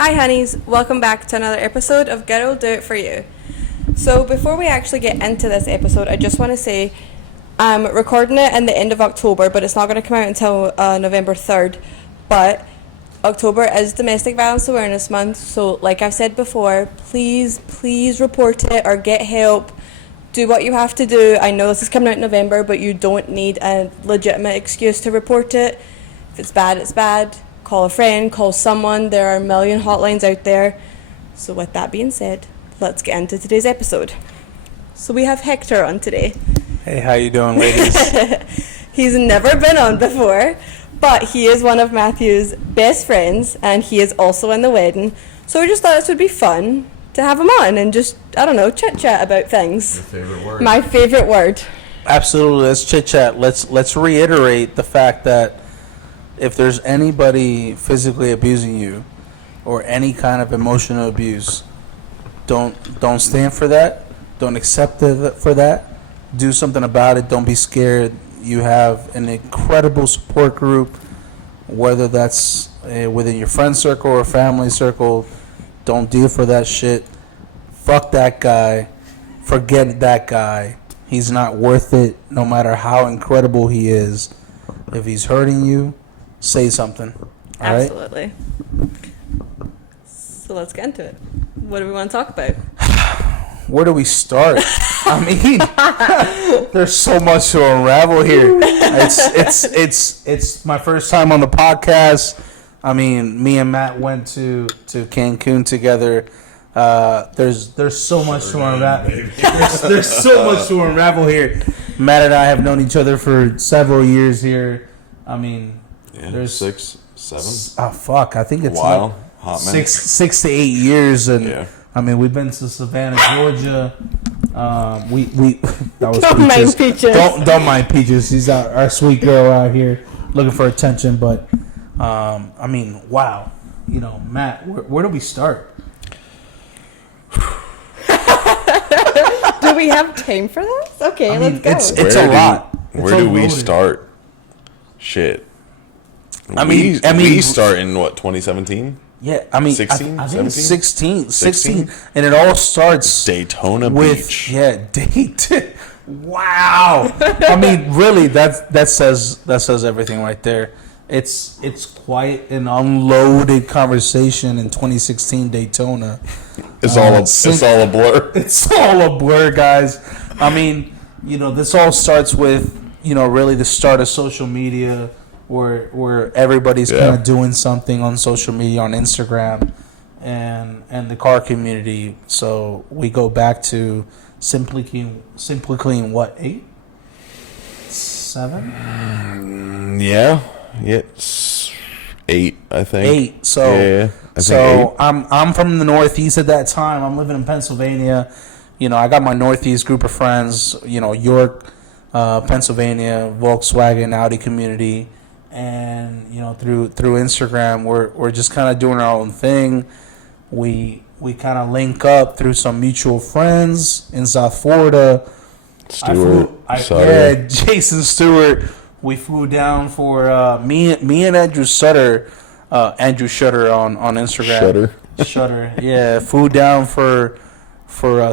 Hi honeys, welcome back to another episode of Girl Do It For You. So before we actually get into this episode, I just want to say I'm recording it in the end of October, but it's not going to come out until November 3rd. But October is Domestic Violence Awareness Month, so like I've said before, please report it or get help. Do what you have to do. I know this is coming out in November, but you don't need a legitimate excuse to report it. If it's bad, it's bad. Call a friend, call someone. There are a million hotlines out there. So with that being said, let's get into today's episode. So we have Hector on today. Hey, how you doing, ladies? He's never been on before, but he is one of Matthew's best friends, and he is also in the wedding. So we just thought this would be fun to have him on and just, I don't know, chit-chat about things. Your favorite word. My favorite word. Absolutely. Let's chit-chat. Let's reiterate the fact that if there's anybody physically abusing you or any kind of emotional abuse, don't stand for that. Don't accept it for that. Do something about it. Don't be scared. You have an incredible support group, whether that's within your friend circle or family circle. Don't deal for that shit. Fuck that guy. Forget that guy. He's not worth it, no matter how incredible he is. If he's hurting you, say something. All right? Absolutely. So let's get into it. What do we want to talk about? Where do we start? I mean, there's so much to unravel here. It's my first time on the podcast. I mean, me and Matt went to Cancun together. There's so much to unravel. There's so much to unravel here. Matt and I have known each other for several years here. I mean, there's 6, 7. Oh fuck! I think it's While like hot minute. 6 to 8 years, and Yeah. I mean we've been to Savannah, Georgia. We that was Don't mind Peaches. Don't mind Peaches. She's our sweet girl out here looking for attention. But I mean, wow. You know, Matt, where do we start? Do we have time for this? Okay, I mean, let's go. it's a lot. Where do we start? Shit. I mean, we start in what, 2017? Yeah, I mean, 16, I think 17? 16, and it all starts Daytona with Beach. date. Wow. I mean, really, that says everything right there. It's quite an unloaded conversation in 2016 Daytona. It's all a blur. It's all a blur, guys. I mean, you know, this all starts with, you know, really the start of social media, where everybody's kind of doing something on social media, on Instagram, and the car community. So we go back to Simply Clean. What, 8, 7? Yeah, it's 8, I think. 8. So yeah, I think so 8. I'm from the Northeast at that time. I'm living in Pennsylvania. You know, I got my Northeast group of friends. You know, York, Pennsylvania, Volkswagen, Audi community. And you know, through Instagram, we're just kind of doing our own thing. We kind of link up through some mutual friends in South Florida. Jason Stewart. We flew down for me and Andrew Shutter on Instagram. Shutter. Yeah, flew down for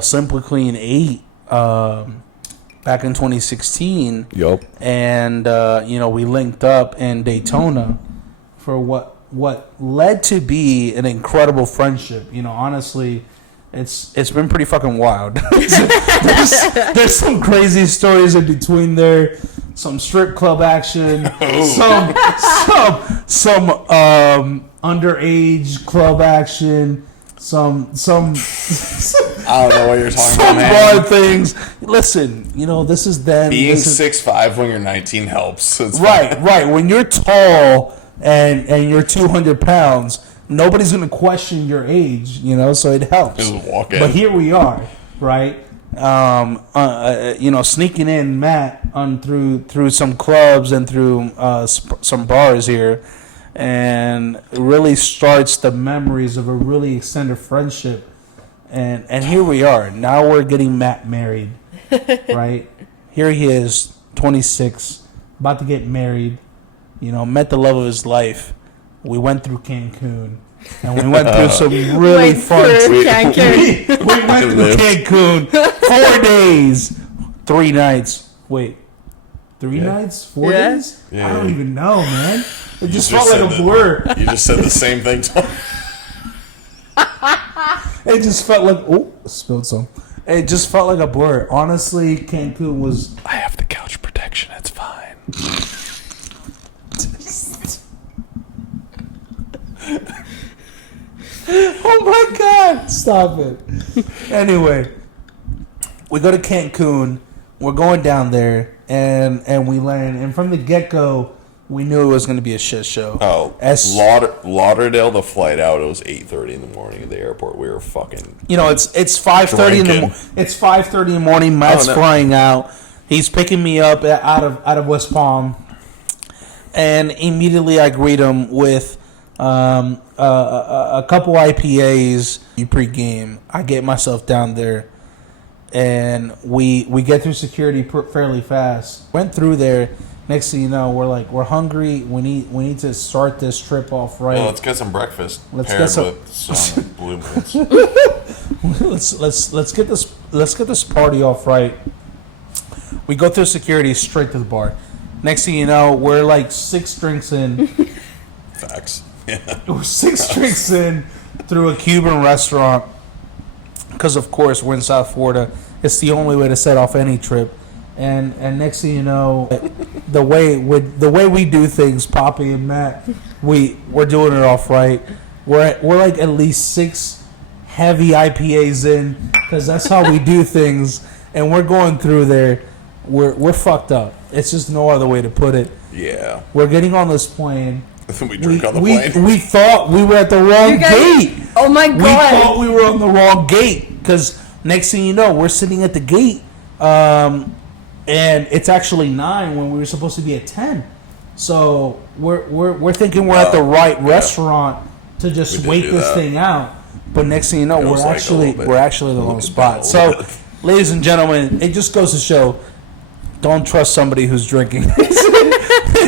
Simply Clean 8. Back in 2016. Yup. And you know, we linked up in Daytona for what led to be an incredible friendship. You know, honestly, it's been pretty fucking wild. there's some crazy stories in between there. Some strip club action, some underage club action. Some I don't know what you're talking about, man. bar things. Listen, you know, this is then Being 6'5" when you're 19 helps. It's right. When you're tall and you're 200 pounds, nobody's gonna question your age. You know, so it helps. Just walk in. But here we are, right? You know, sneaking in Matt through some clubs and through some bars here. And it really starts the memories of a really extended friendship. And here we are. Now we're getting Matt married, right? Here he is, 26, about to get married. You know, met the love of his life. we went through Cancun. And we went through some really fun. Cancun. We went through Cancun 4 days, 3 nights. Wait, 3 nights, 4 days? Yeah. I don't even know, man. It just felt like a blur. You just said the same thing. It just felt like spilled some. It just felt like a blur. Honestly, Cancun was. I have the couch protection. It's fine. Oh my God! Stop it. Anyway, we go to Cancun. We're going down there, and we land. And from the get-go, we knew it was going to be a shit show. Oh, Lauderdale. The flight out. It was 8:30 in the morning at the airport. We were fucking. You know, it's 5:30 in the it's 5:30 in the morning. Matt's flying out. He's picking me up out of West Palm, and immediately I greet him with a couple IPAs pre-game. I get myself down there, and we get through security fairly fast. Went through there. Next thing you know, we're hungry. We need to start this trip off right. Well, let's get some breakfast. Let's paired get some with some Blue Moons. let's get this party off right. We go through security straight to the bar. Next thing you know, we're like 6 drinks in. Facts. Yeah. We're 6 drinks in through a Cuban restaurant. Because of course we're in South Florida. It's the only way to set off any trip. And next thing you know, the way we do things, Poppy and Matt, we're doing it off right. We're like at least 6 heavy IPAs in, because that's how we do things. And we're going through there. We're fucked up. It's just no other way to put it. Yeah. We're getting on this plane. We drink on the plane. We thought we were at the wrong gate. Oh my God. We thought we were on the wrong gate, because next thing you know, we're sitting at the gate. And it's actually 9 when we were supposed to be at 10. So we're thinking we're at the right restaurant to just wait this thing out. But next thing you know, we're actually in the wrong spot. So, ladies and gentlemen, it just goes to show, don't trust somebody who's drinking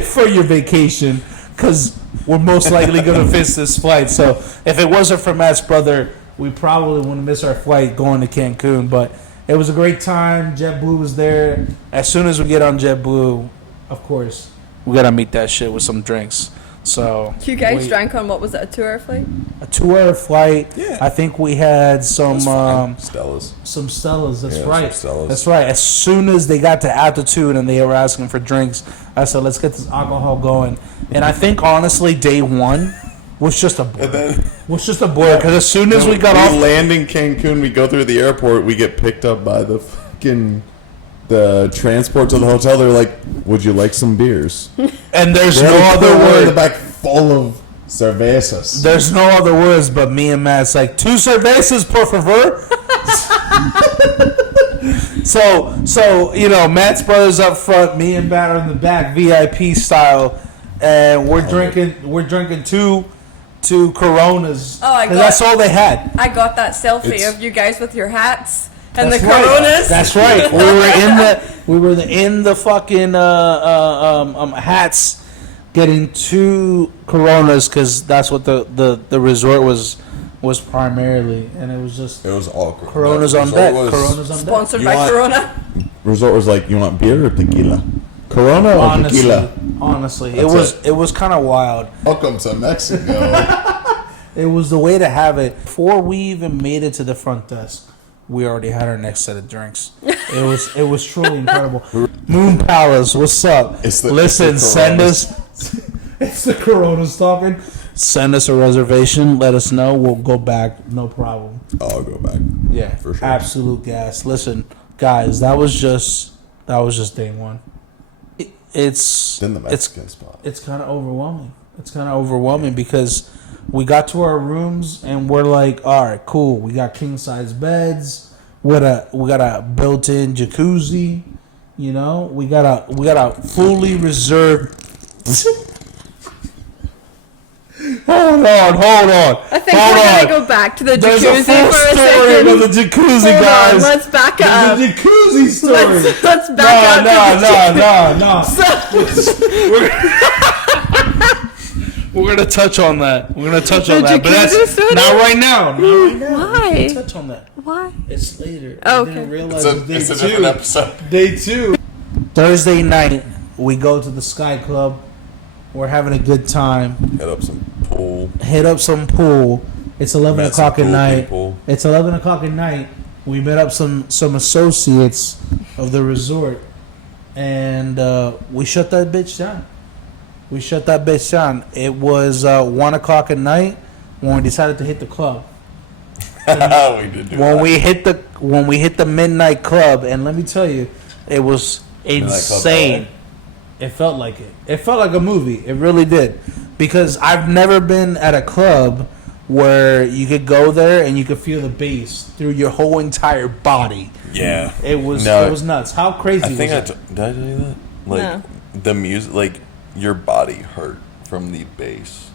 for your vacation, because we're most likely going to miss this flight. So if it wasn't for Matt's brother, we probably wouldn't miss our flight going to Cancun. But it was a great time. JetBlue was there. As soon as we get on JetBlue, of course, we got to meet that shit with some drinks. So you guys drank on, what was it, a 2-hour flight? A 2-hour flight. Yeah. I think we had some Stellas. Some Stellas. That's right. Some Stellas. That's right. As soon as they got to altitude and they were asking for drinks, I said, let's get this alcohol going. And I think, honestly, day 1 was just a blur. Because as soon as we got off, land in Cancun, we go through the airport, we get picked up by the transport to the hotel. They're like, would you like some beers? And there's no other word. In the back full of cervezas. There's no other words but me and Matt's like, 2 cervezas, por favor. So you know, Matt's brother's up front, me and Matt are in the back, VIP style, and we're drinking two Coronas. Oh, that's all they had. I got that selfie of you guys with your hats and the right. Coronas. That's right. We were in the fucking hats, getting 2 Coronas, because that's what the resort was primarily, and it was all Coronas on deck. Sponsored by Corona. Resort was like, you want beer or tequila? Corona or tequila? Honestly, it was kind of wild. Welcome to Mexico. It was the way to have it. Before we even made it to the front desk, we already had our next set of drinks. It was truly incredible. Moon Palace, what's up? Listen, send us. It's the Coronas talking. Send us a reservation. Let us know. We'll go back. No problem. I'll go back. Yeah, for sure. Absolute gas. Listen, guys, that was just day 1. It's in the Mexican spot. It's kind of overwhelming. Because we got to our rooms and we're like, all right, cool. We got king size beds. We got a built-in jacuzzi. You know, we got a fully reserved. Hold on. I think we're gonna go back to the jacuzzi for a second. There's a jacuzzi, guys. Let's back up. There's a jacuzzi story. Let's back up. No. We're gonna touch on that. We're gonna touch The on that, but that's jacuzzi soda? not right now. Not right now. Why? We're gonna touch on that. Why? It's later. Oh, I okay. didn't realize It's a different episode. Day 2. Thursday night, we go to the Sky Club. We're having a good time. Hit up some pool. Hit up some pool. It's 11 Met some o'clock at cool night. people. It's 11 o'clock at night. We met up some associates of the resort, and we shut that bitch down. It was 1 o'clock at night when we decided to hit the club. We did do When that. we hit the midnight club, and let me tell you, it was insane. It felt like it. It felt like a movie. It really did, because I've never been at a club where you could go there and you could feel the bass through your whole entire body. Yeah. It was nuts. How crazy I think was it? did I tell you that? Like No. the music, like your body hurt from the bass.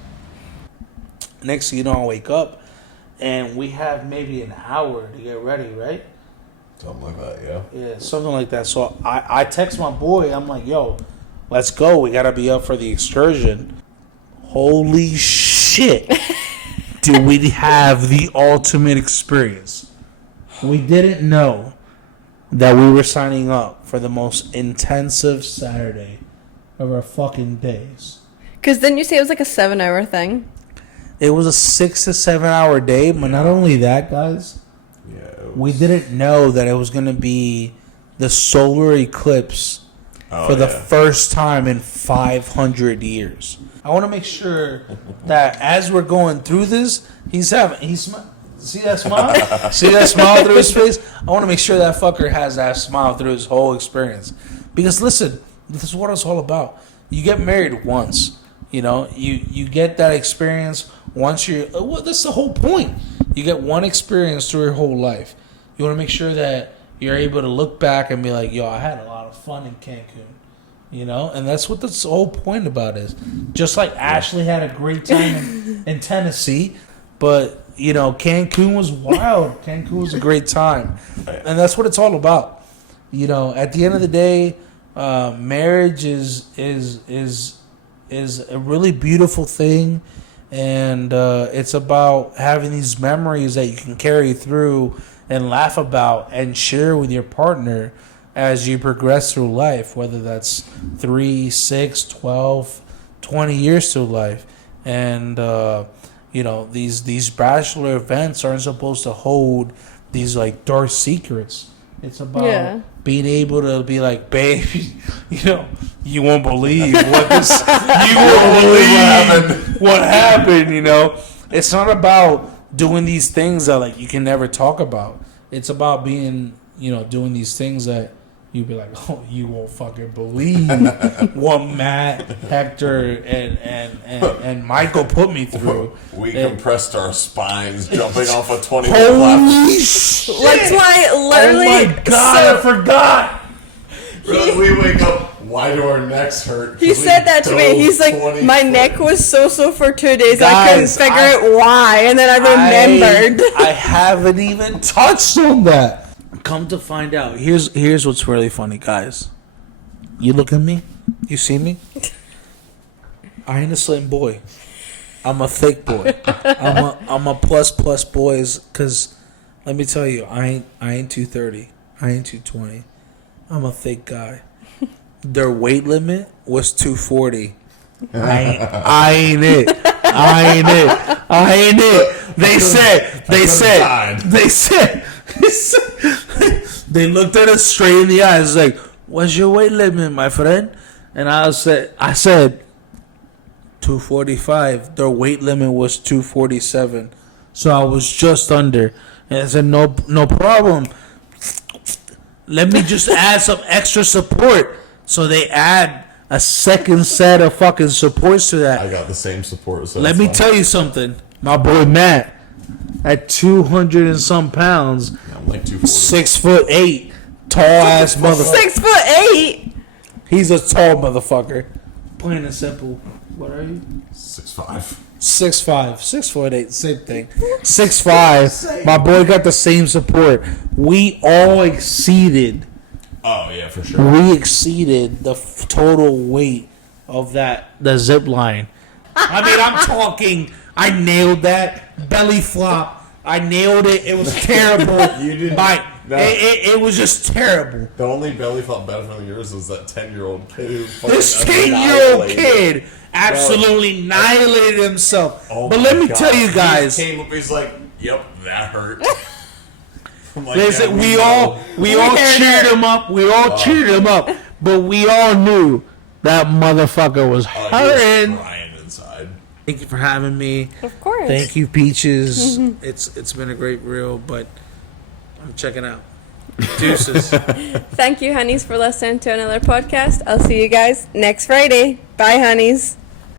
Next thing you know, I wake up and we have maybe an hour to get ready, right? Something like that, yeah. Yeah, something like that. So I text my boy. I'm like, yo, let's go. We got to be up for the excursion. Holy shit. Do we have the ultimate experience? We didn't know that we were signing up for the most intensive Saturday of our fucking days. Because didn't you say it was like a 7-hour thing? It was a 6 to 7 hour day, but not only that, guys. Yeah. We didn't know that it was going to be the solar eclipse for the first time in 500 years. I want to make sure that as we're going through this, see that smile? See that smile through his face? I want to make sure that fucker has that smile through his whole experience. Because listen, this is what it's all about. You get married once, you get that experience once that's the whole point. You get one experience through your whole life. You want to make sure that you're able to look back and be like, yo, I had a lot of fun in Cancun. And that's what this whole point about is. Just like Ashlea had a great time in Tennessee, but, Cancun was wild. Cancun was a great time. And that's what it's all about. At the end of the day, marriage is a really beautiful thing. And it's about having these memories that you can carry through and laugh about and share with your partner as you progress through life, whether that's 3, 6, 12, 20 years through life. And, these bachelor events aren't supposed to hold these, like, dark secrets. It's about being able to be like, babe, you won't believe what this, you won't believe what happened, It's not about doing these things that, like, you can never talk about. It's about being, doing these things that you'd be like, oh, you won't fucking believe what Matt, Hector, and Michael put me through. We compressed our spines jumping off a 20 Holy shit! That's why, literally. Oh my god, I forgot! We wake up, why do our necks hurt? He said that to me. He's like, my neck was so for 2 days. I couldn't figure out why, and then I remembered. I haven't even touched on that. Come to find out, here's what's really funny, guys. You look at me, you see me. I ain't a slim boy. I'm a thick boy. I'm a plus boys. Cause let me tell you, I ain't 230. I ain't 220. I'm a thick guy. Their weight limit was 240. I ain't it. They said. They looked at us straight in the eyes, like, "What's your weight limit, my friend?" And I said, 245. Their weight limit was 247, so I was just under. And I said, "No problem. Let me just add some extra support." So they add a second set of fucking supports to that. I got the same support. So Let me tell you something. My boy Matt, at 200 and some pounds, I'm like 240. 6'8", tall ass motherfucker. 6'8". He's a tall motherfucker. Plain and simple. What are you? 6'5". 6'5", 6'8", same thing. 6'5". My boy got the same support. We all exceeded. Oh yeah, for sure. We exceeded the total weight of the zip line. I mean, I'm talking. I nailed that belly flop. I nailed it. It was terrible. You didn't. No. It was just terrible. The only belly flop better than yours was that 10-year-old kid who This fucking 10-year-old annihilated. kid absolutely annihilated himself. Oh But my let me God. tell you guys. He came up, he's like, "Yep, that hurt." I'm like, Listen, "Yeah, we know." all cheered him up. We all cheered him up. But we all knew that motherfucker was He was hurting. crying inside. Thank you for having me. Of course. Thank you, Peaches. It's been a great reel, but I'm checking out. Deuces. Thank you, honeys, for listening to another podcast. I'll see you guys next Friday. Bye, honeys.